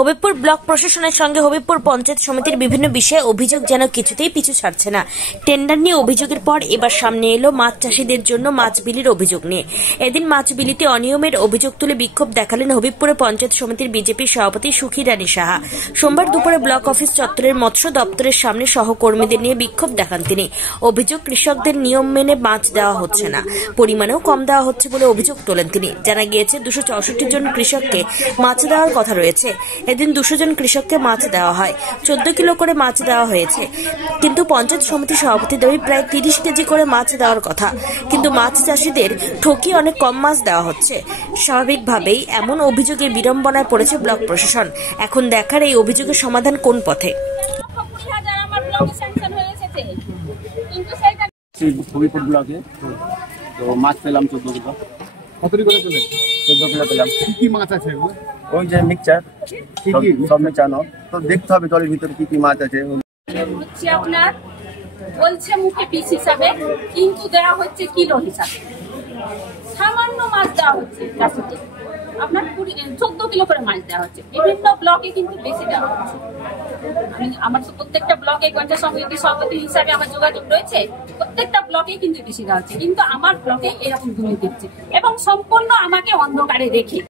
Habibpur block প্রশাসনের সঙ্গে হবিবপুর পঞ্চায়েত সমিতির বিভিন্ন বিষয়ে অভিযোগ যেন কিছুতেই পিছু ছাড়ছে না। টেন্ডার নিয়ে অভিযোগের পর এবার সামনে এলো মাছ চাষিদের জন্য মাছ বিলির অভিযোগ নিয়ে। এদিন মাছ বিলিতে অনিয়মের অভিযোগ তুলে বিক্ষোভ দেখালেন হবিবপুরে পঞ্চায়েত সমিতির বিজেপি সভাপতি সুখী রানী সাহা। সোমবার দুপুরে ব্লক অফিস চত্বরের মৎস্য দপ্তরের সামনে সহকর্মীদের নিয়ে বিক্ষোভ দেখান তিনি। অভিযোগ, কৃষকদের নিয়ম মেনে মাছ দেওয়া হচ্ছে না, পরিমাণেও কম দেওয়া হচ্ছে বলে অভিযোগ তোলেন তিনি। জানা গিয়েছে 264 জন কৃষককে মাছ দেওয়ার কথা রয়েছে। এদিন 200 জন কৃষককে মাছ দেওয়া হয়, 14 কিলো করে মাছ দেওয়া হয়েছে। কিন্তু পঞ্চায়েত সমিতি সভাপতি দাবি প্রায় 30 কেজি করে মাছ দেওয়ার কথা, কিন্তু মাছ চাষিদের ঠকিয়ে অনেক কম মাছ দেওয়া হচ্ছে। স্বাভাবিকভাবেই এমন অভিযোগে বিড়ম্বনায় পড়েছে ব্লক প্রশাসন। এখন দেখার এই অভিযোগের সমাধান কোন পথে। হবিবপুর ব্লকে তো মাছ পেলাম 14 কিলো। কত করে পেলেন? 14 কিলো পেলাম। কি মাছ আছে? ওই যে মিক্সচার, সব মেচানো, তো দেখতে হবে জলের ভিতরে কি কি মাছ আছে। হচ্ছে আপনার বলছে মুখে পিস হিসাবে, কিন্তু দেওয়া হচ্ছে কিলো হিসাবে। সামান্য মাছ দেওয়া হচ্ছে চাষিকে, আপনার 14 কিলো করে মাছ দেওয়া হচ্ছে। বিভিন্ন ব্লকে কিন্তু বেশি দেওয়া হচ্ছে। আমার তো প্রত্যেকটা ব্লকে পঞ্চায়েত সমিতি সভাপতি হিসাবে আমার যোগাযোগ রয়েছে, প্রত্যেকটা ব্লকে কিন্তু বেশি দেওয়া হচ্ছে, কিন্তু আমার ব্লকে এরকম দুর্নীতি হচ্ছে এবং সম্পূর্ণ আমাকে অন্ধকারে রেখে